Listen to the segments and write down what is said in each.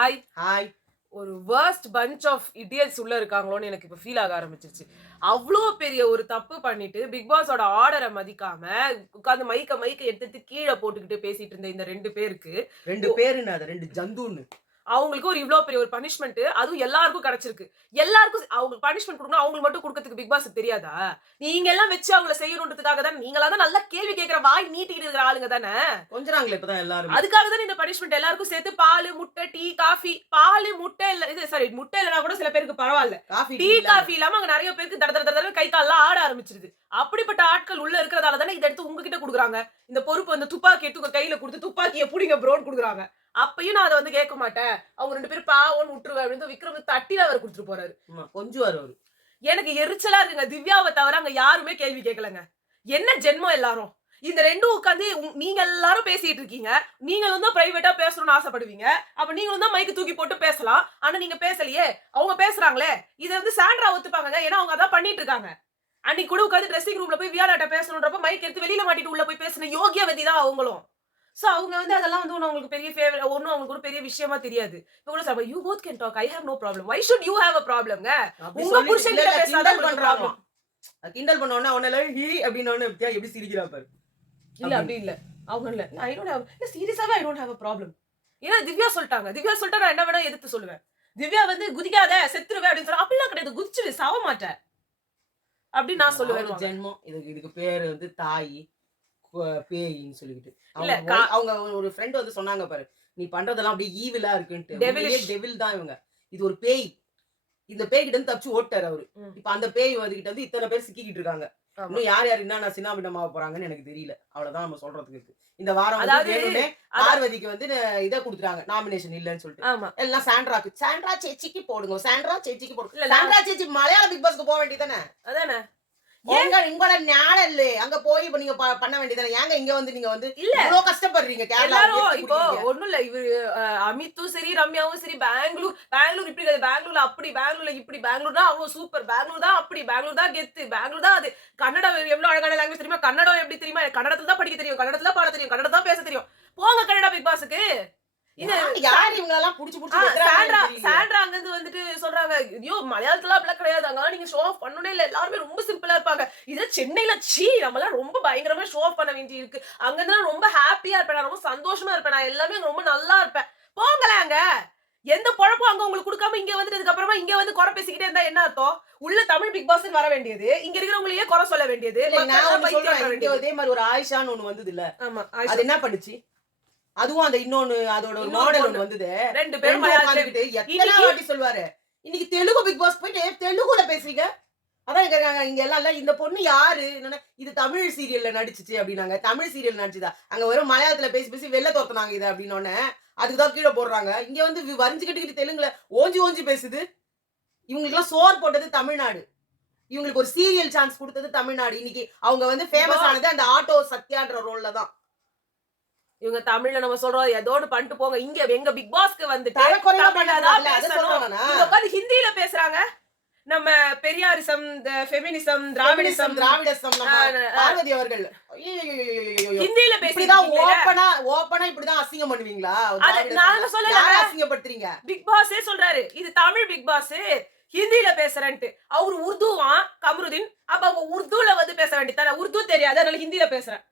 Hi. Hi. ஒரு worst bunch of idiots உள்ள இருக்காங்களோன்னு எனக்கு இப்ப ஃபீல் ஆக ஆரம்பிச்சிருச்சு. அவ்ளோ பெரிய ஒரு தப்பு பண்ணிட்டு, பிக் பாஸோட ஆர்டர மதிக்காம, உட்கார்ந்து மைக்க எடுத்து கீழ போட்டுக்கிட்டு பேசிட்டு இருந்த இந்த 2 பேருக்கு, 2 பேருன்னு அது 2 ஜந்துன்னு. அவங்களுக்கு ஒரு இவ்ளோ பெரிய ஒரு பனிஷ்மென்ட் அதுவும் எல்லாருக்கும் கிடைச்சிருக்கு. எல்லாருக்கும் அவங்களுக்கு பனிஷ்மென்ட் குடுக்கணும். அவங்களுக்கு மட்டும் குடுக்கிறதுக்கு பிக் பாஸ்க்கு தெரியாதா? நீங்க எல்லாம் வச்சு அவங்கள செய்யணும்ன்றதுக்காக தான் நீங்களா தான் நல்லா கேள்வி கேட்கிற வாய் நீட்டிக்கிட்டு இருக்கிற ஆளுங்க தானே. கொஞ்சறாங்களே இப்பதான் எல்லாரும். அதுக்காக தான் இந்த பனிஷ்மென்ட் எல்லாருக்கும் சேர்த்து பால், முட்டை, டீ, காஃபி. பால், முட்டை இல்ல இது சாரி முட்டை இல்லனா கூட சில பேருக்கு பரவாயில்ல. டீ, காஃபி இல்லாம அங்க நிறைய பேருக்கு தட தட தட கை கால்லாம் ஆட ஆரம்பிச்சிருது. அப்படிப்பட்ட ஆட்கள் உள்ள இருக்கிறதால தானே இத எடுத்து உங்ககிட்ட குடுக்குறாங்க. இந்த பொறுப்பு வந்து துப்பாக்கி எடுத்து உங்க கையில குடுத்து துப்பாக்கிய புடிங்க ப்ரோன்னு குடுக்குறாங்க. அப்பயும் நான் அத வந்து கேட்க மாட்டேன். அவங்க 2 பேரும் பாவம்னு விட்டுருவேன் அப்படின்னு விக்ரம் வந்து தட்டில வேற குடுத்துட்டு போறாரு. கொஞ்சுவாரு அவரு. எனக்கு எரிச்சலா இருக்குங்க. திவ்யாவ தவிர அங்க யாருமே கேள்வி கேட்கலங்க. என்ன ஜென்மம் எல்லாரும். இந்த 2ம் உட்கார்ந்து நீங்க எல்லாரும் பேசிட்டு இருக்கீங்க. நீங்களும் தான் பிரைவேட்டா பேசணும்னு ஆசைப்படுவீங்க. அப்ப நீங்களும் தான் மைக் தூக்கி போட்டு பேசலாம். ஆனா நீங்க பேசலையே. அவங்க பேசுறாங்களே. இத வந்து சாண்ட்ரா ஒத்துப்பாங்கங்க. ஏன்னா அவங்க அதான் பண்ணிட்டு இருக்காங்க. அன்னைக்கு கூட உட்கார்ந்து ட்ரெஸ்ஸிங் ரூம்ல போய் வியாலாட்ட பேசணும்ன்றப்ப மைக் எடுத்து வெளியில மாட்டிட்டு உள்ள போய் பேசின யோகியவதி தான் அவங்களும். சோ அவங்க வந்து அதெல்லாம் வந்து உங்களுக்கு பெரிய ஃபேவர் ஒண்ணும் அவங்களுக்கு ஒரு பெரிய விஷயமா தெரியாது. இப்ப கூட சொல்றாங்க you both can talk I have no problem. Why should you have a ப்ராப்ளம்ங்க? உங்க புருஷன் கிட்ட பேசாத பண்றாங்க. கிண்டல் பண்ண உடனே அவனால ஹி அப்படின உடனே எப்படி சிரிக்கிறா பாரு. இல்ல அப்படி இல்ல. அவங்க இல்ல ஐ டோன்ட் ஹேவ் இல்ல சீரியஸாவே I don't have a problem. ஏன்னா திவ்யா சொல்லிட்டாங்க. திவ்யா சொல்லிட்டா நான் என்ன வேணா எதிர்த்து சொல்லுவேன். திவ்யா வந்து குதிக்காத செத்துருவே அப்படின்னு சொல்றா. அப்படிலாம் கிடையாது. குதிச்சிடு சாவ மாட்டேன். அப்படி நான் சொல்லுவேன். ஜென்மம் இதுக்கு பேரு வந்து தாய் பேயின்னு சொல்லிட்டு. இல்ல அவங்க ஒரு ஃப்ரெண்ட் வந்து சொன்னாங்க பாரு. நீ பண்றதெல்லாம் அப்படியே ஈவிலா இருக்குன்ட்டு. டெவில் தான் இவங்க. இது ஒரு பேய். இந்த பேய் கிட்ட இருந்து தப்பிச்சு ஓட்டாரு அவரு. இப்ப அந்த பேய் வந்துகிட்ட வந்து இத்தனை பேர் சிக்கிக்கிட்டு இருக்காங்க. இன்னும் யார் என்ன சின்னாபின்னமா போறாங்கன்னு எனக்கு தெரியல. அவ்வளவுதான் நம்ம சொல்றதுக்கு இருக்கு. இந்த வாரம் வந்து வேணும்னே பார்வதிக்கு வந்து இத குடுத்துறாங்க. நாமினேஷன் இல்லன்னு சொல்லிட்டு. எல்லாம் சாண்ட்ரா சேச்சிக்கு போடுங்க. சாண்ட்ரா சேச்சிக்கு போடுங்க. சாண்ட்ரா சேச்சி மலையாள பிக் பாஸ்க்கு போக வேண்டியதானே? அதானே. ஏங்க உங்களோட ஞானம் இல்ல. அங்க போய் இப்ப நீங்க பண்ண வேண்டியதானே. ஏங்க இங்க வந்து நீங்க வந்து இவ்ளோ கஷ்டப்படுறீங்க கேரளால. இப்போ ஒண்ணும் இல்ல. இவரு அமித்தும் சரி, ரம்யாவும் சரி பெங்களூர் இப்படி கிடையாது. பெங்களூர்ல அப்படி, பெங்களூர்ல இப்படி, பெங்களூர் தான் அவ்வளவு சூப்பர், பெங்களூர் தான் அப்படி, பெங்களூர் தான் கெத்து, பெங்களூர் தான் அது. கன்னடம் எவ்வளவு அழகான லாங்குவேஜ் தெரியுமா? கன்னடம் எப்படி தெரியுமா? கன்னடத்துல தான் படிக்க தெரியும், கன்னடத்துல பாட தெரியும், கன்னடம் தான் பேச தெரியும். போங்க கன்னடா பிக் பாஸ்க்கு. யார் இவங்க எல்லாம் புடிச்சு சாண்ட்ரா அங்க இருந்து வந்துட்டு சொல்றாங்க ஐயோ மலையாளத்துல அப்படிலாம் கிடையாது. அங்க நீங்க ஷோ ஆஃப் பண்ணனே இல்ல. எல்லாருமே ரொம்ப சிம்பிளா இருப்பாங்க. இது சென்னையில நம்ம எல்லாம் ரொம்ப பயங்கரமா ஷோ ஆஃப் பண்ண வேண்டி இருக்கு. அங்க இருந்து ரொம்ப ஹாப்பியா இருப்பேன். நான் ரொம்ப சந்தோஷமா இருப்பேன். நான் எல்லாமே ரொம்ப நல்லா இருப்பேன். போங்களே அங்க. எந்த பொழப்பும் அங்க உங்களுக்கு கொடுக்காம இங்க வந்துட்டதுக்கு அப்புறமா இங்க வந்து குறை பேசிக்கிட்டே இருந்தா என்ன அர்த்தம்? உள்ள தமிழ் பிக் பாஸ் வர வேண்டியது, இங்க இருக்கிறவங்களையே குறை சொல்ல வேண்டியது. அதே மாதிரி ஒரு ஆயிஷான்னு ஒண்ணு வந்தது இல்ல. ஆமா அது என்ன பண்ணுச்சு? அதுவும் அந்த இன்னொன்னு அதோட ஒரு மாடல் ஒன்னு வந்தது. 2 பேரும் உட்கார்ந்துட்டு எத்தனை வாட்டி சொல்வாரு. இன்னைக்கு தெலுங்கு பிக் பாஸ் போயிட்டு தெலுங்குல பேசுறீங்க. அதான் கேக்குறாங்க இங்க எல்லாம் இந்த பொண்ணு யாரு? இது தமிழ் சீரியல்ல நடிச்சிச்சு அப்படினாங்க. தமிழ் சீரியல் நடிச்சதா? அங்க வெறும் மலையாளத்துல பேசி வெள்ள தோத்துனாங்க இது அப்படினோனே அதுக்கு தான் கீழ போடுறாங்க. இங்க வந்து வரிஞ்சிக்கிட்டு தெலுங்குல ஓஞ்சி பேசுது. இவங்களுக்கு எல்லாம் சோர் போட்டது தமிழ்நாடு. இவங்களுக்கு ஒரு சீரியல் சான்ஸ் கொடுத்தது தமிழ்நாடு. இன்னைக்கு அவங்க வந்து ஃபேமஸ் ஆனது அந்த ஆட்டோ சத்யான்ற ரோல்ல தான். இவங்க தமிழ்ல நம்ம சொல்றோம் ஏதோ ஒன்று பண்ணிட்டு போங்க. இங்க எங்க பிக் பாஸ்க்கு வந்துட்டு ஹிந்தியில பேசுறாங்க. நம்ம பெரியாரிசம், ஃபெமினிசம், திராவிடிசம் பார்வதி அவர்கள் ஹிந்தியில பேசிதான் ஓபனா இப்படிதான் அசிங்கம் பண்ணுவீங்களா? நாங்க சொல்லல, அசிங்கப்படுத்துறீங்க. பிக் பாஸே சொல்றாரு இது தமிழ் பிக் பாஸ் ஹிந்தியில பேசுறேன்ட்டு. அவரு உருதுவா கமருதீன். அப்ப அவங்க உருதுல வந்து பேச வேண்டியதானே. உருது தெரியாது அதனால ஹிந்தியில பேசுறேன்.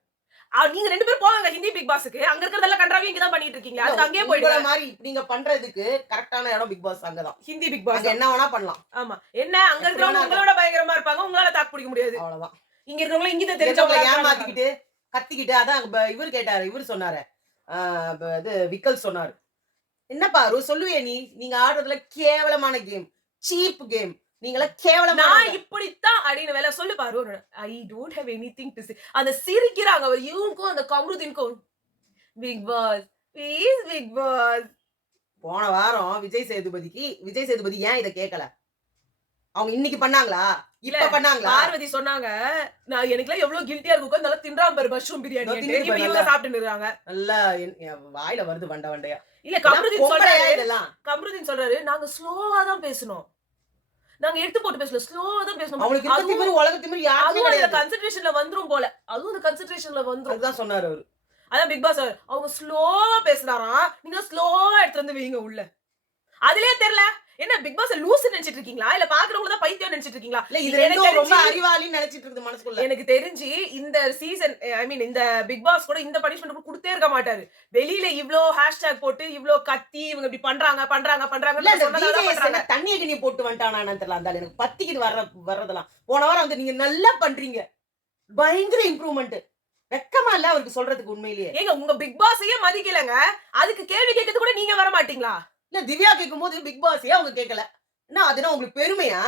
நீங்க 2 பேரும் போவாங்க ஹிந்தி பிக் பாஸ்க்கு. அங்க இருக்கிறதெல்லாம் கண்டராவி இங்க தான் பண்ணிட்டு இருக்கீங்க. அதுக்கு அங்கேயே போயிடுற மாதிரி நீங்க பண்றதுக்கு கரெக்டான இடம் பிக் பாஸ் அங்கதான். ஹிந்தி பிக் பாஸ் என்ன வேணா பண்ணலாம். ஆமா என்ன அங்க இருக்கிறவங்க உங்களோட பயங்கரமா இருப்பாங்க. உங்களால தாக்கு பிடிக்க முடியாது. அவ்வளவுதான். இங்க இருக்கிறவங்க இங்க தெரிஞ்சவங்க ஏமாத்திக்கிட்டு கத்திக்கிட்டு அதான் இவர் கேட்டாரு. இவர் சொன்னாரு இது விக்கல் சொன்னாரு. என்னப்பா சொல்லுவே நீங்க ஆடுறதுல கேவலமான கேம், சீப் கேம். நீங்கள கேவலமா நான் இப்படித்தான் அடின வேலை சொல்லு பாரு. I don't have anything to say. அந்த சிரிக்கிறாங்க அவர் இவனுக்கும் அந்த கமருதீனுக்கும். Big Boss please Big Boss. போன வாரம் விஜய் சேதுபதி ஏன் இத கேட்கல? அவங்க இன்னைக்கு பண்ணாங்களா? இப்ப பண்ணாங்களா? பார்வதி சொன்னாங்க நான் எனக்குலாம் எவ்வளவு கில்ட்டியா இருக்கும். நல்லா தின்றாம் பாரு மஷ்ரூம் பிரியாணி. இப்ப இவங்க சாப்பிட்டு இருக்காங்க. நல்லா வாயில வருது வண்டையா. இல்ல கமருதீன் சொல்றாரு நாங்க ஸ்லோவா தான் பேசணும். நாங்க எடுத்து போட்டு பேசல ஸ்லோவா தான் பேசணும். அவங்களுக்கு இருக்க திமிரு உலக திமிரு யாருக்கும் கிடையாது. கான்சென்ட்ரேஷன்ல வந்துரும் போல. அதுவும் அந்த கான்சென்ட்ரேஷன்ல வந்துரும். அதுதான் சொன்னாரு அவரு. அதான் பிக் பாஸ் அவங்க ஸ்லோவா பேசுறாராம். நீங்க ஸ்லோவா எடுத்து வந்து வீங்க உள்ள. அதுலயே தெரியல. என்ன பிக் பாஸ் லூசு நினைச்சிட்டு இருக்கீங்களா? இல்ல பாக்குறவங்க தான் பைத்தியம் நினைச்சிட்டு இருக்கீங்களா? இல்ல இது எனக்கு ரெண்டும் ரொம்ப தெரிஞ்சு அறிவாளின்னு நினைச்சிட்டு இருக்குது மனசுக்குள்ள. எனக்கு தெரிஞ்சு இந்த சீசன் ஐ மீன் இந்த பிக் பாஸ் கூட இந்த பனிஷ்மென்ட் குடுத்தே இருக்க மாட்டாரு. வெளியில இவ்ளோ ஹேஷ்டேக் போட்டு இவ்ளோ கத்தி இவங்க இப்படி பண்றாங்க இல்ல பண்றாங்கன்னு இந்த சொன்னதால தான் விஜய் பண்றாங்க. என்ன தண்ணிய கிண்ணி போட்டு வந்துட்டானான்னு தெரியல. அந்த ஆளு எனக்கு பத்திக்கிட்டு வர்றதெல்லாம். போன வாரம் வந்து நீங்க நல்லா பண்றீங்க. பயங்கர இம்ப்ரூவ்மெண்ட். வெக்கமா இல்ல அவருக்கு சொல்றதுக்கு உண்மையிலேயே. ஏங்க உங்க பிக் பாஸையே மதிக்கலங்க. அதுக்கு கேள்வி கேட்கறது கூட நீங்க வர மாட்டீங்களா? இல்ல திவ்யா கேட்கும்போது பிக் பாஸே அவங்க கேட்கல. என்ன அதுனா உங்களுக்கு பெருமையா?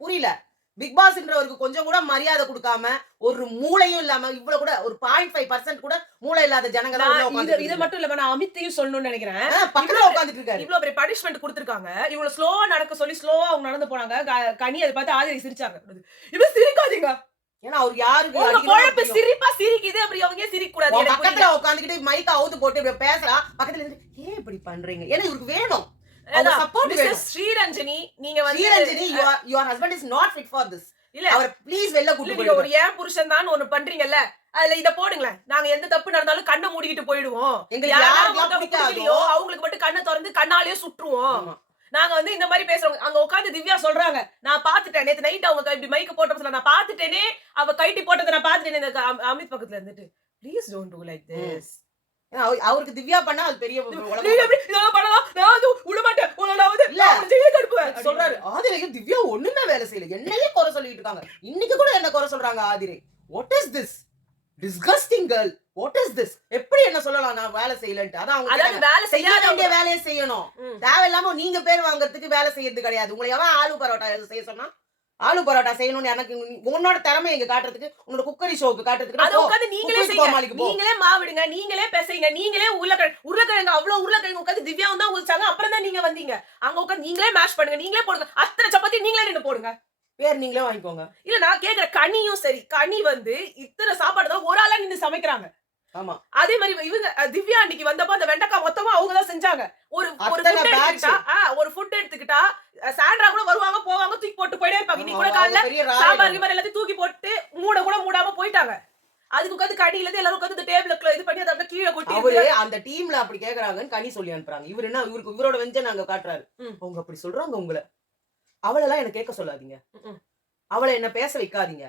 புரியல. பிக் பாஸ்ன்றவருக்கு கொஞ்சம் கூட மரியாதை கொடுக்காம, ஒரு மூளையும் இல்லாம இவ்வளவு கூட ஒரு 0.5% கூட மூளை இல்லாத ஜனங்க தான் உள்ள இத உட்கார்ந்துட்டு மட்டும் இல்ல நான் அமித்தையும் சொல்லணும்னு நினைக்கிறேன். பக்கத்துல உட்கார்ந்துட்டு இருக்காரு. இவ்ளோ பெரிய பனிஷ்மென்ட் குடுத்திருக்காங்க. இவ்வளவு ஸ்லோவா நடக்க சொல்லி ஸ்லோவா அவங்க நடந்து போனாங்க. கனி அத பார்த்து ஆதிரி சிரிச்சாங்க. இது சிரிக்காதீங்க. ஏன்னா அவர் யாருக்கு உங்க அடிக்கணும் பொழப்பு தெரியும். சிரிப்பா சிரிக்குது. அப்படி அவங்க ஏன் சிரிக்க கூடாது? உன் எனக்கு பக்கத்துல புரியல. உட்கார்ந்துகிட்டு மைக்க அவுத்து போட்டு இப்படி பேசுறா. பக்கத்துல இருந்து ஏன் இப்படி பண்றீங்க? ஏன்னா இவருக்கு வேணும். அவங்க அதான், சப்போர்ட் மிஸ்ஸஸ் வேணும். ஸ்ரீரஞ்சனி நீங்க வந்து Sriranjani your husband is not fit for this. இல்ல அவர் ப்ளீஸ் வெளில இல்ல கூட்டி நீங்க ஒரு போயிடுங்க. ஏன் புருஷன் தான் ஒண்ணு பண்றீங்கல்ல. அதுல இத போடுங்களேன். நாங்க எந்த தப்பு நடந்தாலும் கண்ண மூடிக்கிட்டு போயிடுவோம். எங்களுக்கு யாரெல்லாம் யாருக்கெல்லாம் ஒருத்தவங்க பிடிக்காதோ பிடிக்கலையோ அவங்களுக்கு மட்டும் கண்ண திறந்து கண்ணாலேயே சுட்டுருவோம். ஆமா. நாங்க வந்து இந்த மாதிரி பேசுறோம். அங்க உட்கார்ந்து திவ்யா சொல்றாங்க. நான் பாத்துட்டேன். நேத்து நைட் அவங்க இப்படி மைக்க போட்டப்ப சொன்னா நான் பாத்துட்டேனே. அவ கைட்டி போட்டத நான் பாத்துட்டேனே. இந்த அமித் பக்கத்துல இருந்துட்டு please don't to like this. ஏன்னா அவருக்கு திவ்யா பண்ணா அது பெரிய நீ உலகம். எப்படி இதெல்லாம் பண்ணலாம்? நான் வந்து விட மாட்டேன். உன்னை நான் வந்து இல்ல. நான் உன்னை ஜெயிலுக்கு அனுப்புவேன். சொல்றாரு ஆதிரையும் திவ்யா ஒண்ணுமே வேலை செய்யல. என்னையே குறை சொல்லிட்டு இருக்காங்க. இன்னைக்கு கூட என்ன குறை சொல்றாங்க Aadhirai. What is this? Disgusting girl. What is this? எப்படி என்ன சொல்லலாம் நான் வேலை செய்யலன்ட்டு? அதான் அவங்க அதாவது கேட்டாங்க. வேலை செய்ய வேண்டிய செய்யாதவங்க வேலையை செய்யணும். ம். தேவையில்லாம நீங்க பேர் வாங்குறதுக்கு வேலை செய்யறது கிடையாது. உங்களை எவன் ஆலு பரோட்டா செய்ய சொன்னா? ஆலு பரோட்டா செய்யணும்னு எனக்கு உன்னோட திறமை எங்க காட்டுறதுக்கு, உன்னோட குக்கரி ஷோக்கு காட்டுறதுக்கு அத உட்கார்ந்து நீங்களே குக்கரி செய்யுங்க. கோமாளிக்கு போ. நீங்களே மாவிடுங்க. நீங்களே பெசைங்க. நீங்களே உருளைக்கிழங்கு அவ்வளவு உருளைக்கிழங்கு உட்கார்ந்து திவ்யாவும் தான் உதிச்சாங்க. அப்புறம் தான் நீங்க வந்தீங்க. அங்க உட்கார்ந்து நீங்களே மேஷ் பண்ணுங்க. நீங்களே போடுங்க. அத்தனை சப்பாத்தி நீங்களே நின்னு போடுங்க. பேர் நீங்களே வாங்கிக்கோங்க. இல்ல நான் கேக்குற கனியும் சரி. கனி வந்து இத்தனை சாப்பாடு தான் ஒரு ஆளா நின்னு சமைக்கிறாங்க. ஆமா. அதே மாதிரி இவங்க திவ்யா அன்னைக்கு வந்தப்ப அந்த வெண்டைக்காய் மொத்தமா அவங்க தான் செஞ்சாங்க. ஒரு ஒரு அத்தனை ஃபுட் batch. எடுத்துக்கிட்டா ஒரு ஃபுட் எடுத்துக்கிட்டா சாண்ட்ரா கூட வருவாங்க போவாங்க தூக்கி போட்டு போயிட்டே இருப்பாங்க. இன்னைக்கு கூட அவங்க காலைல பெரிய சாம்பார் ராயல். கிமார் எல்லாத்தையும் தூக்கி போட்டு மூட கூட மூடாம போயிட்டாங்க. அதுக்கு உட்காந்து கடியில இருந்து எல்லாரும் உட்காந்து டேபிள்ல இது பண்ணி அதை அப்படியே கீழே கொட்டி அவரு அந்த டீம்ல அப்படி கேக்குறாங்கன்னு கனி சொல்லி அனுப்புறாங்க. இவரு என்ன இவரோட வெஞ்சன் அங்க காட்டுறாரு. ம். அவங்க அப்படி சொல்றாங்க உங்களை. அவளெல்லாம் என்ன கேட்க சொல்லாதீங்க. ம். அவளை என்ன பேச வைக்காதீங்க.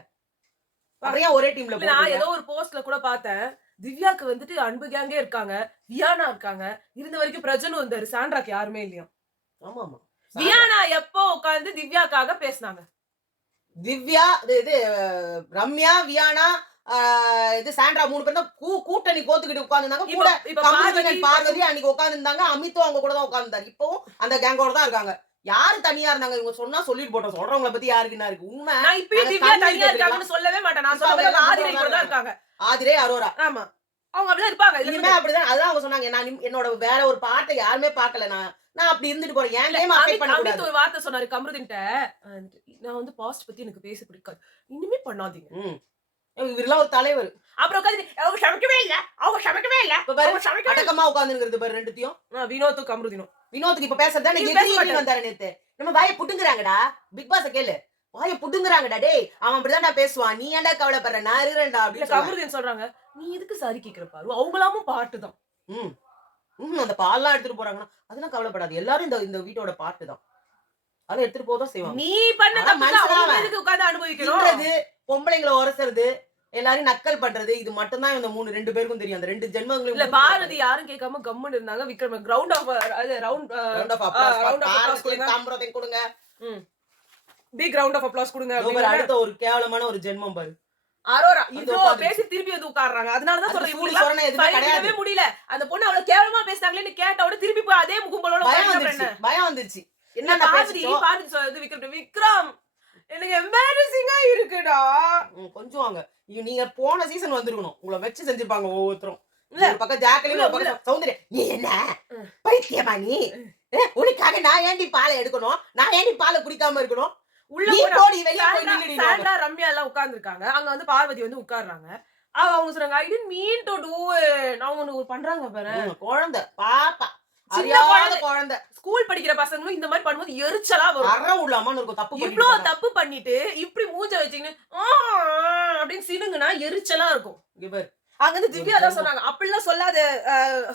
அப்புறம் ஏன் ஒரே டீம்ல இல்ல, நான் போறீங்க? ஏதோ ஒரு போஸ்ட்ல கூட பார்த்தேன். திவ்யாக்கு வந்துட்டு அன்பு கேங்கே இருக்காங்க. வியானா இருக்காங்க. இருந்த வரைக்கும் பிரஜனும் இருந்தாரு. சாண்ட்ராக்கு யாருமே இல்லையா? ஆமா ஆமா. வியானா எப்போ உட்கார்ந்து திவ்யாக்காக பேசினாங்க? திவ்யா இது ரம்யா வியானா இது சாண்ட்ரா 3 பேரும் தான் கூட்டணி கோத்துக்கிட்டு உட்கார்ந்துருந்தாங்க. கூட இப்ப கமருதீன் பார்வதி அன்னைக்கு உட்கார்ந்துருந்தாங்க. அமித்தும் அவங்க கூட தான் உட்கார்ந்தாரு. இப்பவும் அந்த கேங்கோட தான் இருக்காங்க. யாரு தனியா இருந்தாங்க? இவங்க சொன்னா சொல்லிட்டு போட்டோம். சொல்றவங்கள பத்தி யாருக்கு என்ன இருக்கு? உண்மை நான் இப்பயே நாங்க திவ்யா தண்ணி தனியா எடுத்துக்கலாம். இருக்காங்கன்னு சொல்லவே மாட்டேன். நான் இப்ப சொல்றது அவங்க ஆதிரை கூட தான் இருக்காங்க. இருக்காங்க. ஆதிரே அரோரா. ஆமா. அவங்க அப்படிதான் இருப்பாங்க. இனிமே அப்படிதான். அதான் அவங்க சொன்னாங்க. நான் என்னோட வேற ஒரு பாட்டை யாருமே பார்க்கல. நான் அப்படி இருந்துட்டு போறேன். ஏன் கேம் அஃபெக்ட் பண்ண அமித் கூடாது. ஒரு வார்த்தை சொன்னாரு கமருதீன்ட்ட. நான் வந்து பாஸ்ட் பத்தி எனக்கு பேச பிடிக்காது. இனிமே பண்ணாதீங்க. இவரெல்லாம் ஒரு தலைவர். அப்புறம் உட்காந்து அவங்க சமைக்கவே இல்ல. அவங்க சமைக்கவே இல்ல. இப்ப பாரு அவங்க சமைக்கவே இல்ல. அடக்கமா உட்கார்ந்துங்கிறது பாரு ரெண்டுத்தையும். வினோத்தும் கமருதீனும். வினோத்துக்கு இப்ப பேசுறதா இவன் நீங்க பேச மாட்டாரு. வந்தாரு நேத்து. நம்ம வாயை புட்டுங்கறாங்கடா. பிக் பாஸ் கேளு. வாயை புட்டுங்கறாங்கடா டேய். அவன் அப்படிதான்டா பேசுவான். நீ ஏன்டா கவலைப்படுற? நான் இருக்கிறேன்டா இல்ல அப்படின்னு சொல்றாங்க. கமருதீன் சொல்றாங்க. நீ எதுக்கு சாரி கேக்குற பாரு? அவங்களாமும் பாட்டு தான். அந்த பால்லாம் எடுத்துட்டு போறாங்கன்னா அதெல்லாம் கவலைப்படாது. எல்லாரும் இந்த வீட்டோட பாட்டு தான். அதை எடுத்துட்டு போதான் செய்வாங்க. நீ பண்ண ஆனா தப்புக்கு மனுஷனா அவங்க அவன். எதுக்கு உட்கார்ந்து அனுபவிக்கணும்? தின்றது, பொம்பளைங்களை உரசுறது, எல்லாரையும் நக்கல் பண்றது இது மட்டும் தான் இந்த 2 பேருக்கும் தெரியும். அந்த 2 ஜென்மங்களும் இல்ல பார்வதி யாரும் கேட்காம கம்முன்னு இருந்தாங்க. Vikram ground of round round of applause. round of applause பாரதிக்கு கொடுங்க. காம்பரத்தையும் கொடுங்க. பிக் ரவுண்ட் ஆஃப் அப்ளாஸ் கொடுங்க இதோ பாரு, அப்படிங்கறாங்க. அடுத்த ஒரு கேவலமான ஒரு ஜென்மம் பாரு. அரோரா வந்து இதோ உட்கார்ந்துருச்சு. பேசி திருப்பி வந்து உட்கார்றாங்க. அதனால தான் அது சொல்றேன் சூடு இவங்களுக்கு சொரணை எதுவுமே கிடையாது. முடியல. அந்த பொண்ணு அவ்வளவு கேவலமா பேசுனாங்களேன்னு கேட்ட உடனே திருப்பி போய் அதே முகும்பலோட பயம் உட்கார்ந்து வந்துருச்சு. என்ன? பயம் வந்துருச்சு. என்ன என்ன பார்வதி பேசிச்சோ? பார்வதி சொல்றது விக்ரம் எனக்கு எம்பாரசிங்கா இருக்குடா. கொஞ்சம் வாங்க. நீங்க போன சீசன் வந்திருக்கணும். உங்களை வச்சு செஞ்சிருப்பாங்க ஒவ்வொருத்தரும். இல்ல. ஒரு பக்கம் ஜாக்கலின், ஒரு பக்கம் சௌந்தர்யா. நீ என்ன பைத்தியமா நீ? உனக்காக நான் ஏண்டி பாலை எடுக்கணும்? நான் ஏண்டி பாலை குடிக்காம இருக்கணும்? உள்ள நீ போனா போடி வெளிய போய் நில்லுடி. சாண்ட்ரா ரம்யா எல்லாம் உட்கார்ந்துருக்காங்க. அங்க வந்து பார்வதி வந்து உட்கார்றாங்க. அவங்க சொல்றாங்க I did mean to to it. அவங்க ஒண்ணு பண்றாங்க பாரு. குழந்தை பாப்பா சின்ன அறியாத குழந்தை. ஸ்கூல் படிக்கிற பசங்களும் இந்த மாதிரி பண்ணும்போது எரிச்சலா வரும். அற உள்ளாமன்னு இருக்கும். தப்பு இவ்ளோ பண்ணிட்டு தப்பு பண்ணிட்டு இப்படி மூஞ்ச வச்சுக்கின்னு அப்படின்னு சினுங்கன்னா எரிச்சலா இருக்கும். இங்க பாரு. அங்க வந்து திவ்யா தான் சொன்னாங்க அப்படிலாம்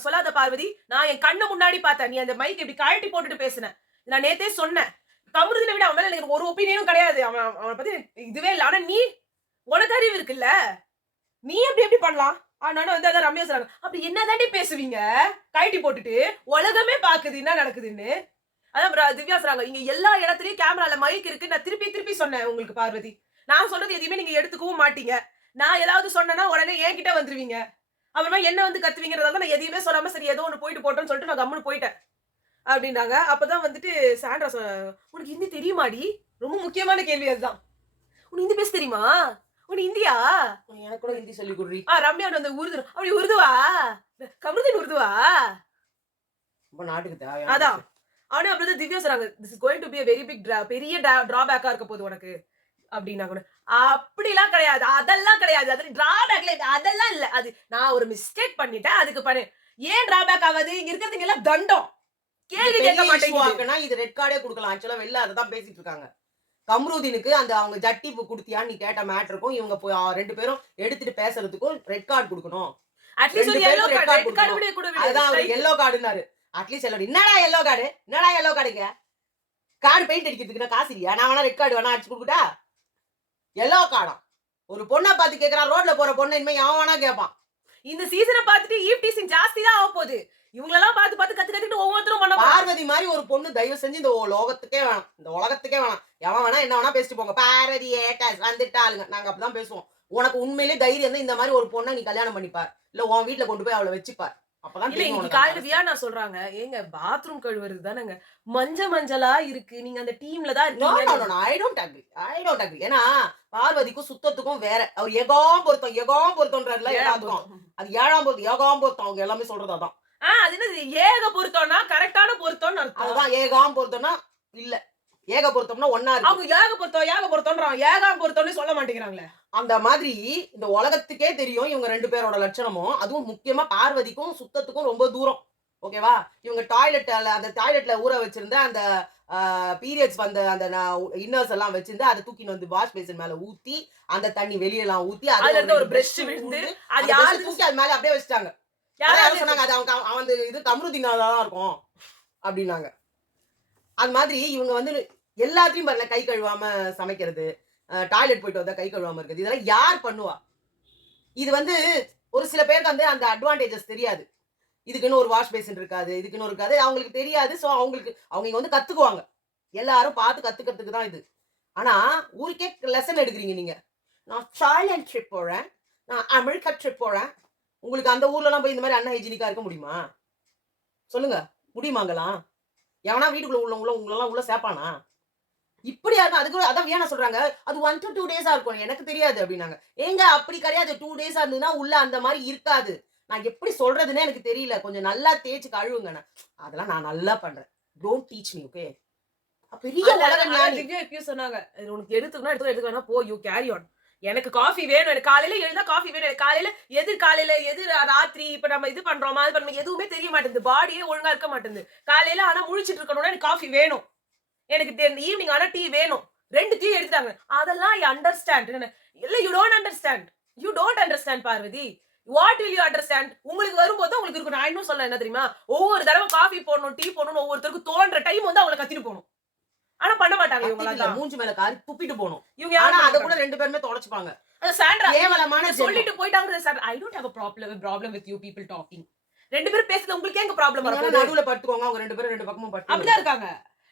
சொல்லாத பார்வதி. நான் என் கண்ணு முன்னாடி பார்த்தேன். நீ அந்த மைக் இப்படி கழட்டி போட்டுட்டு பேசுன. நான் நேத்தே சொன்னேன். கமருதீனை விட அவன் மேல எனக்கு ஒரு ஒப்பீனியனும் கிடையாது. அவன பத்தி இதுவே இல்ல. ஆனா நீ உனக்கு அறிவு இருக்குல்ல. நீ எப்படி பண்ணலாம்? ஆனாலும் வந்து அதான் ரம்யா சொல்றாங்க. அப்படி என்னதாண்டி பேசுவீங்க? கழட்டி போட்டுட்டு உலகமே பாக்குது என்ன நடக்குதுன்னு. அதான் திவ்யா சொல்றாங்க. இங்க எல்லா இடத்துலயும் கேமரால மைக் இருக்கு. நான் திருப்பி திருப்பி சொன்னேன் உங்களுக்கு பார்வதி. நான் சொல்றது எதையுமே நீங்க எடுத்துக்கவும் மாட்டீங்க. நான் ஏதாவது சொன்னேன்னா உடனே என்கிட்ட வந்துருவீங்க. அப்புறமா என்ன வந்து கத்துவீங்கறதால நான் எதையுமே சொல்லாம சரி ஏதோ ஒண்ணு போயிட்டு போட்டோம்னு சொல்லிட்டு நான் கம்முனு போயிட்டேன். அப்படின்னாங்க. அப்பதான் வந்துட்டு சாண்ட்ரா உனக்கு ஹிந்தி தெரியுமாடி? ரொம்ப முக்கியமான கேள்வி அதுதான். உனக்கு ஹிந்தி பேச தெரியுமா? உனக்கு ஹிந்தியா? எனக்கு கூட ஹிந்தி சொல்லி குடுறி. ரம்யா வந்து உருது. அப்படி உருதுவா? கமருதீன் உருதுவா? ரொம்ப நாட்டுக்கு தேவையான அதான். ஆனா அப்படிதான் திவ்யா சொல்றாங்க. This is going to be a very big பெரிய டிராபேக்கா இருக்க போகுது உனக்கு. அப்படின்னா கூட அப்படிலாம் கிடையாது. அதெல்லாம் கிடையாது. அது டிராபேக்ல அதெல்லாம் இல்ல. அது நான் ஒரு மிஸ்டேக் பண்ணிட்டேன். அதுக்கு பண்ணு. ஏன் டிராபேக் ஆகாது? இங்க இருக்கிறதுங்க எல்லாம் தண்டம். கேள்வி கேட்க மாட்டேங்குது. இது ரெட் கார்டே குடுக்கலாம். ஆக்சுவலா வெளில அததான் பேசிட்டு இருக்காங்க. கம்ருதீனுக்கு அந்த அவங்க ஜட்டி குடுத்தியான்னு நீ கேட்ட மேட்டருக்கும் இவங்க 2 பேரும் எடுத்துட்டு பேசுறதுக்கும் ரெட் கார்டு குடுக்கணும். அட்லீஸ்ட் ஒரு yellow கார்டு ரெட் கார்டு விட கூட அதுதான் அவர் yellow கார்டுனாரு. At least yellow. என்னடா yellow கார்டு? என்னடா yellow கார்டுங்க? கார்டு பெயிண்ட் அடிக்கிறதுக்கு நான் காசு இல்லையா? நான் வேணா ரெட் கார்டு வேணா அடிச்சு குடுக்கட்டா? yellow கார்டா? ஒரு பொண்ண பார்த்து கேக்குறான். ரோட்ல போற பொண்ணு இனிமே எவன் வேணா கேட்பான். இந்த சீசனை பார்த்துட்டு ஈவ் டீசிங் ஜாஸ்தி தான் ஆக போகுது. இவங்களெல்லாம் பார்த்து பார்த்து கத்துக்கிட்டு ஒவ்வொருத்தரும் பண்ண பார்வதி மாதிரி ஒரு பொண்ணு தயவு செஞ்சு இந்த லோகத்துக்கே வேணாம். இந்த உலகத்துக்கே வேணாம். எவன் வேணா என்ன வேணா பேசிட்டு போங்க. பார்வதி ஏட்டாஸ் வந்துட்டாளுங்க. நாங்க அப்படிதான் பேசுவோம். உனக்கு உண்மையிலேயே தைரியம் இருந்தா இந்த மாதிரி ஒரு பொண்ணை நீ கல்யாணம் பண்ணிப்பார். இல்ல உன் வீட்டுல கொண்டு போய் அவளை வச்சுப்பார். அப்பதான் இல்ல தெரியும் இன்னைக்கு உனக்கு காலையில அந்த வியானா சொல்றாங்க. ஏங்க பாத்ரூம் கழுவுறது தானங்க. மஞ்சளா இருக்கு. நீங்க அந்த டீம்ல தான் No, இருக்கீங்க. no, no, no. I don't agree. I don't agree. ஏன்னா பார்வதிக்கும் சுத்தத்துக்கும் வேற. அவர் எகாம் பொருத்தம்ன்றதுல எல்லாத்துக்கும். அது 7ஆம் பொருத்தம், ஏகாம் பொருத்தம். அவங்க எல்லாமே சொல்றது அதான். அது என்னது ஏக பொருத்தம்னா கரெக்டான பொருத்தம்னு அர்த்தம். அதுதான் ஏகாம் பொருத்தம்னா இல்ல. ஏக பொருத்தம்னா ஒண்ணா இருக்கு. அவங்க ஏக பொருத்தம்ன்றாங்க. ஏகாம் பொருத்தம்னு சொல்ல மாட்டேங்கிறாங்களே. அந்த மாதிரி இந்த உலகத்துக்கே தெரியும் இவங்க 2 பேரோட லட்சணமும். அதுவும் முக்கியமா பார்வதிக்கும் சுத்தத்துக்கும் ரொம்ப தூரம். ஓகேவா? இவங்க அந்த டாய்லெட்ல ஊற வச்சிருந்த அந்த பீரியட்ஸ் வந்த அந்த இன்னர்ஸ் எல்லாம் வச்சிருந்து அதை தூக்கின்னு வந்து வாஷ் பேசின் மேல ஊத்தி அந்த தண்ணி வெளியெல்லாம் ஊத்தி அதுல இருந்து ஒரு பிரஷ் விழுந்து அது யாரு தூக்கி அது மேல அப்படியே வச்சிட்டாங்க. யாராவது சொன்னாங்க அது அவன் இது கமருதீனாதான் இருக்கும் அப்படின்னாங்க. அது மாதிரி இவங்க வந்து எல்லாத்தையும் பாருங்க, கை கழுவாம சமைக்கிறது, டாய்லெட் போயிட்டு வந்தா கை கழுவாம இருக்குது, இதெல்லாம் யார் பண்ணுவா? இது வந்து ஒரு சில பேருக்கு வந்து அந்த அட்வான்டேஜஸ் தெரியாது. இதுக்குன்னு ஒரு வாஷ் பேசின் இருக்காது, இதுக்குன்னு இருக்காது, அவங்களுக்கு தெரியாது. சோ அவங்க இங்க வந்து கத்துக்குவாங்க. எல்லாரும் பார்த்து கத்துக்கிறதுக்கு தான் இது. ஆனா ஊருக்கே லெசன் எடுக்கிறீங்க நீங்க. நான் தாய்லாந்து ட்ரிப் போறேன், நான் அமெரிக்கா ட்ரிப் போறேன். உங்களுக்கு அந்த ஊர்ல எல்லாம் போய் இந்த மாதிரி அன்ஹைஜீனிக்கா இருக்க முடியுமா? சொல்லுங்க, முடியுமாங்களாம்? எவனா வீட்டுக்குள்ள உங்களெல்லாம் உள்ள சேப்பானா? இப்படி யாரும் அதுக்கு அதான் வியானா சொல்றாங்க. அது 1 to 2 டேஸா இருக்கும். எனக்கு தெரியாது அப்படின்னாங்க. ஏங்க அப்படி கிடையாது. 2 டேஸா இருந்ததுன்னா உள்ள அந்த மாதிரி இருக்காது. நான் எப்படி சொல்றதுன்னே எனக்கு தெரியல. கொஞ்சம் நல்லா தேய்ச்சு கழுவுங்க. அதெல்லாம் நான் நல்லா பண்றேன். Don't teach me. ஓகே? பெரிய உலக ஞானி. திவ்யா சொன்னாங்க. உனக்கு எடுத்துக்க வேணா போ, யூ கேரி ஆன். எனக்கு காஃபி வேணும். எனக்கு காலையில எழுந்தா காஃபி வேணும். எனக்கு காலையில எது ராத்திரி இப்ப நம்ம இது பண்றோமா அது பண்ண எதுவுமே தெரிய மாட்டேங்குது. பாடியே ஒழுங்கா இருக்க மாட்டேங்குது. காலையில ஆனா முழிச்சிட்டு இருக்கணும்னா எனக்கு காஃபி வேணும். எனக்கு ஈவினிங் ஆனா டீ வேணும். 2 டீ எடுத்துட்டாங்க. அதெல்லாம் ஐ அண்டர்ஸ்டாண்ட். இல்ல you don't understand. You don't understand Parvathi. What will you understand? உங்களுக்கு வரும்போது உங்களுக்கு இருக்கும். நான் இன்னும் சொல்ல என்ன தெரியுமா? ஒவ்வொரு தடவை காஃபி போடணும், டீ போடணும் ஒவ்வொருத்தருக்கு தோன்ற டைம் வந்து அவங்கள கத்திட்டு போகணும். ஆனா பண்ண மாட்டாங்க இவங்க. மூஞ்சி மேல காரி துப்பிட்டு போகணும். இவங்க ஆனா அத கூட 2 பேருமே தொடச்சுப்பாங்க. சாண்ட்ரா கேவலமான சொல்லிட்டு போயிட்டாங்க. Sir I don't have a problem with you people talking. 2 பேரும் பேசுறது உங்களுக்கு ஏங்க ப்ராப்ளம் வரும்? நடுவுல படுத்துக்கோங்க. அவங்க 2 பேரும் 2 பக்கமும் படுத்து. அப்படிதான் இருக்காங்க.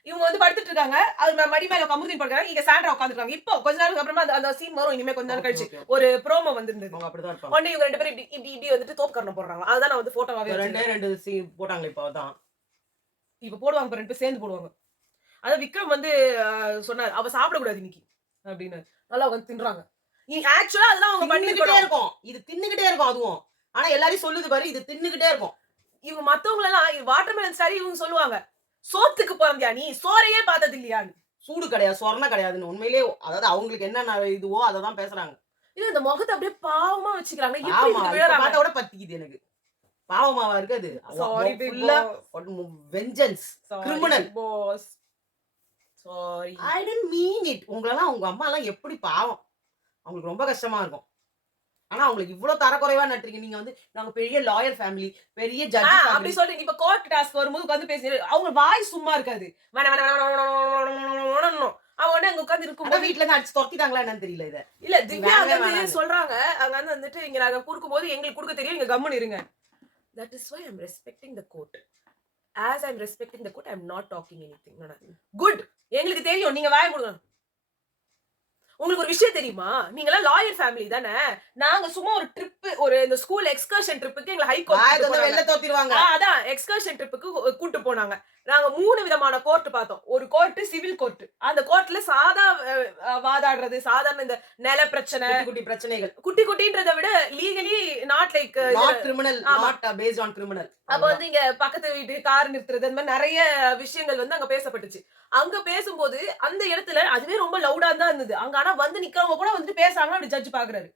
இவங்க வந்து படுத்துட்டு இருக்காங்க. அது மடி மேல கமருதீன் படுறாங்க. இங்க சாண்ட்ரா உட்கார்ந்திருக்காங்க. இப்போ கொஞ்ச நாளுக்கு அப்புறமா அந்த சீன் வரும். இனிமே கொஞ்ச நாள் கழிச்சு ஒரு ப்ரோமோ வந்திருந்தது. அவங்க அப்படிதான் இருப்பாங்க. உடனே இவங்க 2 பேரும் இப்படி வந்துட்டு தோப்புக்கரணம் போடுறாங்க. அதுதான் நான் வந்து போட்டோவாவே வச்சிருக்கேன். 2 சீன் போட்டாங்க இப்போ அதான். இப்ப போடுவாங்க 2 பேர் சேர்ந்து போடுவாங்க. அத விக்ரம் வந்து சொன்னார். அவ சாப்பிட கூடாது இன்னைக்கு அப்படின்னு. நல்லா வந்து தின்றாங்க. ஆக்சுவலா அதெல்லாம் அவங்க பண்ணிக்கிட்டே இருக்கும். இது தின்னுகிட்டே இருக்கும் அதுவும். ஆனா எல்லாரும் சொல்லுது பாரு, இது தின்னுகிட்டே இருக்கும். இவங்க மத்தவங்க எல்லாம் வாட்டர்மெலன் ஸ்டாரி இவங்க சொல்லுவாங்க. சோத்துக்கு போந்தியா நீ? சோறையே பார்த்தது இல்லையான்னு. சூடு கிடையாது, சொரண கிடையாதுன்னு. உண்மையிலேயே அதாவது அவங்களுக்கு என்ன இதுவோ அதை தான் பேசுறாங்க. இல்ல இந்த முகத்தை அப்படியே பாவமா வச்சுக்கிறாங்க. பார்த்தா கூட பத்திக்குது எனக்கு. பாவமாவா இருக்காது. சாரி ஃபுல்லா vengeance, criminal. Boss sorry. I didn't mean it. உங்களெல்லாம் உங்க அம்மா எல்லாம் எப்படி பாவம். அவங்களுக்கு ரொம்ப கஷ்டமா இருக்கும். ஆனா அவங்களுக்கு இவ்வளவு தரக்குறைவா நட்டுறீங்க. நீங்க வந்து நாங்க பெரிய லாயர் ஃபேமிலி, பெரிய ஜட்ஜ் அப்படி ஃபேமிலி. சொல்றீங்க. இப்ப கோர்ட் டாஸ்க் வரும்போது உட்கார்ந்து பேசி அவங்க வாய் சும்மா இருக்காது. வன வன வன வன வன வன வன வனன்னும். அவன் உடனே அங்க உட்கார்ந்து ஆனா இருக்கும்போது வீட்ல இருந்து அடிச்சு தொரத்திட்டாங்களா என்னன்னு தெரியல இத. இல்ல நீ திவ்யா வேணவே வந்து வேணான்னு. சொல்றாங்க. அங்க வந்து வந்துட்டு இங்க நாங்க குடுக்கும்போது எங்களுக்கு குடுக்க தெரியும். நீங்க கம்முனு இருங்க. That is why I'm respecting the court. As I'm respecting the court, I'm not talking anything. Good. எங்களுக்கு தெரியும். நீங்க வாய மூடுங்க. உங்களுக்கு ஒரு விஷயம் தெரியுமா? நீங்கலாம் லாயர் ஃபேமிலி தானே. நாங்க சும்மா ஒரு ட்ரிப் ஒரு இந்த ஸ்கூல் எக்ஸ்கர்ஷன் ட்ரிப்புக்கு எங்கள ஹை கோர்ட் வாய கூட்டு தொறந்தா போனாங்க. வெளில தொரத்திடுவாங்க. அதான் எக்ஸ்கர்ஷன் ட்ரிப்புக்கு கூட்டு போனாங்க. நாங்க 3 விதமான கோர்ட் பார்த்தோம். ஒரு கோர்ட் சிவில் கோர்ட். அந்த கோர்ட்ல சாதா வாதாடுறது, சாதாரண இந்த நில பிரச்சனை, குட்டி குட்டி பிரச்சனைகள். குட்டி குட்டின்றத விட legally not like not criminal, ஆமா. Not based on criminal. அப்ப வந்து இங்க பக்கத்து வீட்டு கார் நிறுத்துறது அந்த மாதிரி நிறைய விஷயங்கள் வந்து அங்க பேசப்பட்டுச்சு. அங்க பேசும்போது அந்த இடத்துல அதுவே ரொம்ப லவுடா தான் இருந்தது. அங்க ஆனா வந்து நிக்கிறவங்க கூட வந்துட்டு பேசாம அப்படி ஜட்ஜ் பாக்குறாரு.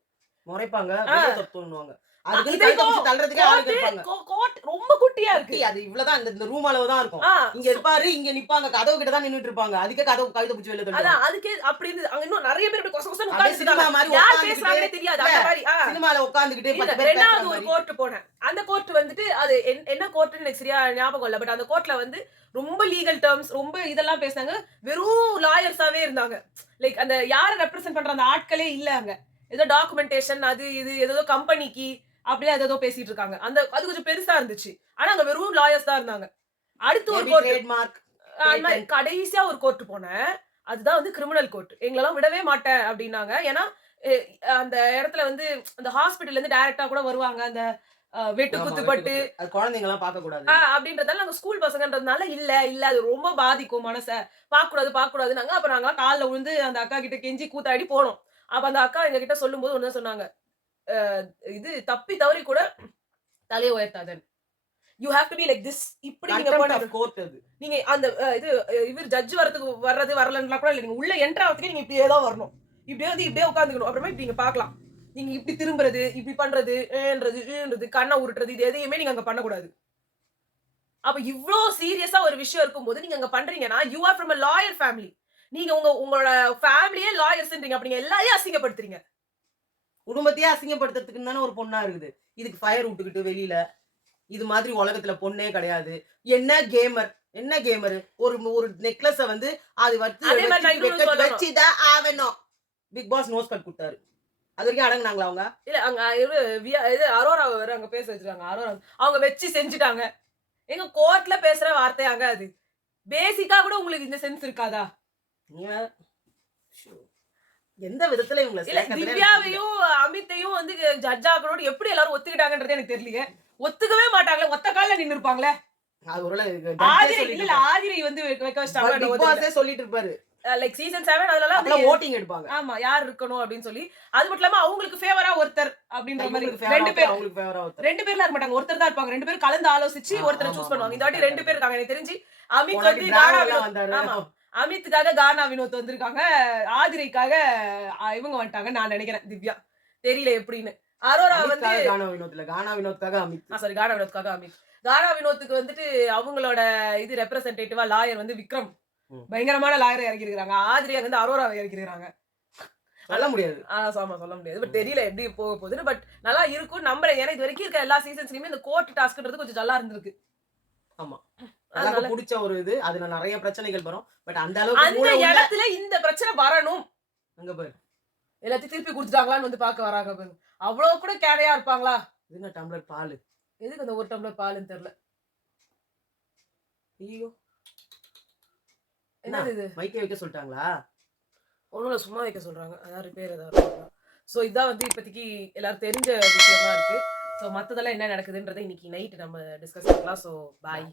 முறைப்பாங்க, ஆ. வெளில தொரத்துன்னுவாங்க. அதுக்கு இது கழுத்தை இப்போ பிடிச்சு தள்ளுறதுக்கே ஆளுங்க இருப்பாங்க. கோர்ட் ரொம்ப குட்டியா இருக்கு. அது இவ்வளவுதான் இந்த ரூம் அளவு தான் இருக்கும். ஆ, இங்க இருப்பாரு, இங்க நிப்பாங்க, கதவு கிட்ட தான் நின்னுட்டு இருப்பாங்க. அதுக்கே கதவு கழுத்தை பிடிச்சு வெளில தள்ளுவாங்க. அதான் அதுக்கே அப்படி இருந்தது. அங்க இன்னும் நிறைய பேர் இப்படி கொச கொசன்னு அப்படியே சினிமா உட்கார்ந்து மாதிரி யார் உட்கார்ந்துகிட்டே, பேசுறாங்கன்னே தெரியாது அந்த மாதிரி. சினிமால உட்கார்ந்துகிட்டே இல்ல, 10 பேர் பேசுற ரெண்டாவது ஒரு மாதிரி. கோர்ட் போனேன். அந்த கோர்ட் வந்துட்டு அது என்ன கோர்ட்னு எனக்கு சரியா ஞாபகம் இல்ல. பட் அந்த கோர்ட்ல வந்து ரொம்ப லீகல் டெர்ம்ஸ் ரொம்ப இதெல்லாம் பேசினாங்க. வெறும் லாயர்ஸாவே இருந்தாங்க. லைக் அந்த யார ரெப்ரசன்ட் பண்ற அந்த ஆட்களே இல்ல அங்க. ஏதோ டாக்குமெண்டேஷன் அது இது ஏதோ கம்பெனிக்கு அப்படியே ஏதோ பேசிட்டு இருக்காங்க. அது கொஞ்சம் பெருசா இருந்துச்சு. ஆனா அங்க வெறும் லாயர்ஸ் தான் இருந்தாங்க. அடுத்து ஒரு கோர்ட் ட்ரேட்மார்க் அந்த மாதிரி கடைசியா ஒரு கோர்ட் போனேன். அதுதான் வந்து கிரிமினல் கோர்ட். எங்களெல்லாம் விடவே மாட்டேன் அப்படின்னாங்க. ஏன்னா அந்த இடத்துல வந்து அந்த ஹாஸ்பிடல்ல இருந்து டைரக்டா கூட வருவாங்க. அந்த வெட்டு குத்துப்பட்டு அது குழந்தைங்க எல்லாம் பார்க்க கூடாது. அப்படின்றதால நாங்க ஸ்கூல் பசங்கன்றதுனால இல்ல அது ரொம்ப பாதிக்கும் மனச. பார்க்க கூடாதுன்னாங்க. அப்ப நாங்க கால்ல விழுந்து அந்த அக்கா கிட்ட கெஞ்சி கூத்தாடி போனோம். அப்ப அந்த அக்கா எங்க கிட்ட சொல்லும்போது ஒண்ணு சொன்னாங்க. இது தப்பி தவறி கூட தலைய உயர்த்தாதன்னு. You have to be like this. இப்படி நீங்க கண்டெம்ட் போன ஆஃப் கோர்ட் அது. நீங்க அந்த இவர் ஜட்ஜ் வரலன்னா கூட இல்ல. நீங்க உள்ள என்டர் ஆகிறதுக்கே நீங்க இப்படியே தான் வரணும். இப்படியே உட்கார்ந்துக்கணும். அப்புறமா இப்படி நீங்க பார்க்கலாம். நீங்க இப்படி திரும்புறது, இப்படி பண்றது, ஏன்றது, கண்ணை உருட்டுறது இது எதையுமே நீங்க அங்க பண்ணக்கூடாது. அப்ப இவ்ளோ சீரியஸா ஒரு விஷயம் இருக்கும்போது நீங்க அங்க பண்றீங்கன்னா, you are from a lawyer family. நீங்க உங்களோட ஃபேமிலியே லாயர்ஸ்ன்றீங்க. அப்ப நீங்க எல்லாரையும் அசிங்கப்படுத்துறீங்க. குடும்பத்தையே அசிங்கப்படுத்துறதுக்குன்னு தானே ஒரு பொண்ணா இருக்குது. இதுக்கு ஃபயர் விட்டுக்கிட்டு வெளியில இது மாதிரி உலகத்துல பொண்ணே கிடையாது. என்ன கேமர் ஒரு நெக்லஸ வந்து அது அதே மாதிரி நான் இன்னொன்னு சொல்லணும். வச்சுதான் ஆவணும். பிக் பாஸ் நோஸ் கட் குடுத்தாரு. அது வரைக்கும் அடங்குனாங்களா அவங்க? இல்ல அங்க இது அரோரா வேற அங்க பேச வச்சிருக்காங்க. அரோரா அவங்க வச்சு செஞ்சுட்டாங்க. எங்க கோர்ட்ல பேசுற வார்த்தையாங்க அது. பேசிக்கா கூட உங்களுக்கு இந்த சென்ஸ் இருக்காதா? நீங்க எந்த விதத்துல இவங்கள இல்ல சேர்க்கறதுனே எனக்கு தெரியல. திவ்யாவையும் அமித்தையும் வந்து ஜட்ஜ் ஆகணும்னு எப்படி எல்லாரும் ஒத்துக்கிட்டாங்கன்றது எனக்கு தெரியலையே. ஒத்துக்கவே மாட்டாங்களே. ஒத்த கால்ல நின்னு இருப்பாங்களே. அது ஒருவேளை ஆதிரை வந்து வைக்க வச்சிட்டாங்க. பிக் பாஸே சொல்லிட்டு இருப்பாரு. லைக் சீசன் 7 அதனால அதுல ஓட்டிங் எடுப்பாங்க. ஆமா யார் இருக்கணும் அப்படின்னு சொல்லி. அது மட்டும் இல்லாம அவங்களுக்கு ஃபேவரா ஒருத்தர் அப்படின்ற மாதிரி ரெண்டு பேர் அவங்களுக்கு ஃபேவரா ஒருத்தர். ரெண்டு பேர்ல இருக்க மாட்டாங்க. ஒருத்தர் தான் இருப்பாங்க. ரெண்டு பேர் கலந்து ஆலோசிச்சு ஒருத்தரை சூஸ் பண்ணுவாங்க. இந்த வாட்டி ரெண்டு பேர் இருக்காங்க. எனக்கு தெரிஞ்சு அமித் வந்து கானா வினோத். ஆமா அமித்துக்காக கானா வினோத் வந்திருக்காங்க. ஆதிரைக்காக இவங்க வந்துட்டாங்க நான் நினைக்கிறேன். திவ்யா தெரியல எப்படின்னு. அரோரா வந்து கானா வினோத் இல்ல, கானா வினோத்காக அமித். சாரி கானா வினோத்காக அமித். கானா வினோத்துக்கு வந்துட்டு அவங்களோட இது ரெப்ரசன்டேட்டிவா லாயர் வந்து விக்ரம் பயங்கரமான லாயரை இறக்கி இருக்காங்க. ஆதிரியா வந்து அரோராவை இறக்கி இருக்காங்க. சொல்ல முடியாது. ஆமா சொல்ல முடியாது. பட் தெரியல எப்படி போக போகுதுன்னு. பட் நல்லா இருக்கும் நம்புறேன். ஏன்னா இது வரைக்கும் இருக்க எல்லா சீசன்ஸ்லயுமே இந்த கோர்ட் டாஸ்க்ன்றது கொஞ்சம் நல்லா இருந்திருக்கு. ஆமா எனக்கு பிடிச்ச ஒரு இது. அதுல நிறைய பிரச்சனைகள் வரும். பட் அந்த அளவுக்கு அந்த இடத்துல இந்த பிரச்சனை வரணும். அங்க பாரு எல்லாத்தையும் திருப்பி கொடுத்துட்டாங்களான்னு வந்து பார்க்க வராங்க பாருங்க. அவ்வளவு கூட கேடையா இருப்பாங்களா? இது என்ன டம்ளர் பால்? எதுக்கு அந்த ஒரு டம்ளர் பாலுன்னு தெரியல. ஐயோ என்னது இது? மைக்கே வைக்க சொல்லிட்டாங்களா? ஒண்ணுல சும்மா வைக்க சொல்றாங்க. அதான் ரிப்பேர் ஏதாவது. சோ இதான் வந்து இப்போதைக்கு எல்லாரும் தெரிஞ்ச விஷயமா இருக்கு. சோ மத்ததெல்லாம் என்ன நடக்குதுன்றதை இன்னைக்கு நைட் நம்ம டிஸ்கஸ் பண்ணலாம். சோ பாய்.